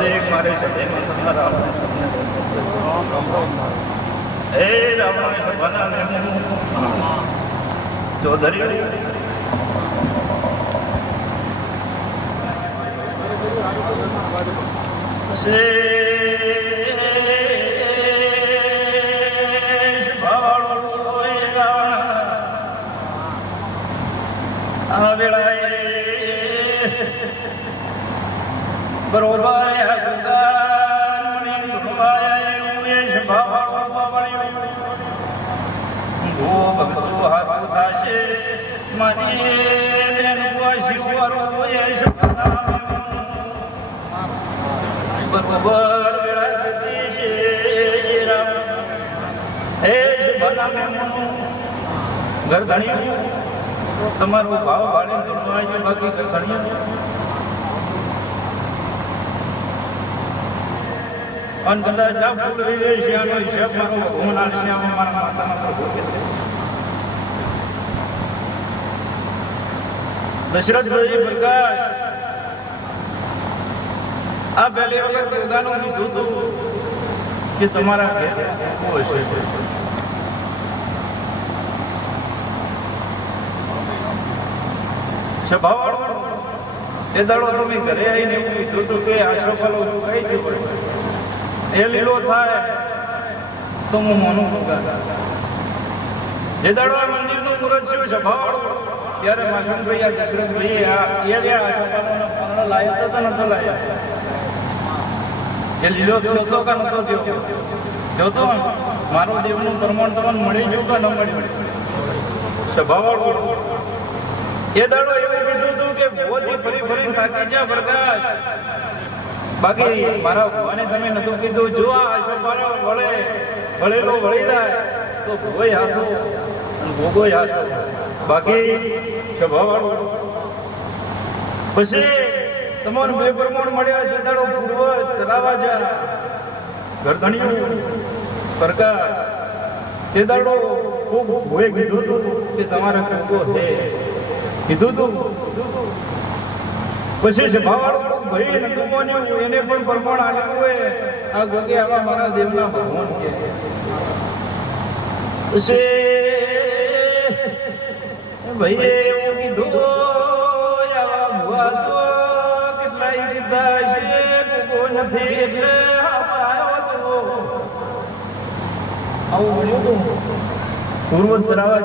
પ્રત્યેક મારે હે રાવણ સભાના ચૌધરી. રાવણ આ વેળાએ બરોબર શુભના મેમનો ગરધણિયું તમારો ભાવ ભાડે ધરવાજો બાકી ગરધણિયું અને માતાના પ્રભુ છે. દશરથભાઈ આ પહેલી વખત યોગાનું કીધું હતું કે તમારા ઘેર હશે. સ્વભાવવાળો એ દાડો તમે ઘરે આવીને એવું કીધું હતું કે આ છોકરો કઈ પડે એ લીલો થાય, તો હું મોનું ભૂગા જે દાડવા મંદિરનું મુહૂર્ત થયું સ્વભાવવાળો ત્યારે માસુમભાઈ આ દશરથભાઈ આ એ બે આ છોકરાનો પાંદડો લાયો તો નતો લાયો. એ લીલો થયો હતો કે નતો થયો? થયો તો મારો દેવનું પ્રમાણ તમને મળી ગયું કે ન મળ્યું સ્વભાવવાળો એ દાડો એવું કીધું હતું કે ભોજી ફરી ફરી થાકી જ્યાં પ્રકાશ. બાકી મારા ભગવાને તમે નતું કીધું, જો આ આશોપાનો વળે, વળેલો વળી જાય, તો ભોગોય હાસો ભોગોય હાસો બાકી સ્વભાવવાળો પછી તમારું બે પ્રમાણ મળ્યા છે દાડો પૂર્વ ચલાવા જા ગરધણિયું પ્રકાશ. તે દાડો ખૂબ ભોય કીધું હતું કે તમારા કોકો છે. કીધું તું પછી સ્વભાવવાળો ભય નતું માન્યું એને પણ પ્રમાણ આલેલું હોય આ ગોગે આવા મારા દેવના ભગવાન કે. છે ભાઈએ એવું કીધું આવા ભુવા તો કેટલાય કીધા છે ભૂગો નથી એટલે આવ્યો તો આવું મળ્યું હતું. પૂર્વ તરાવા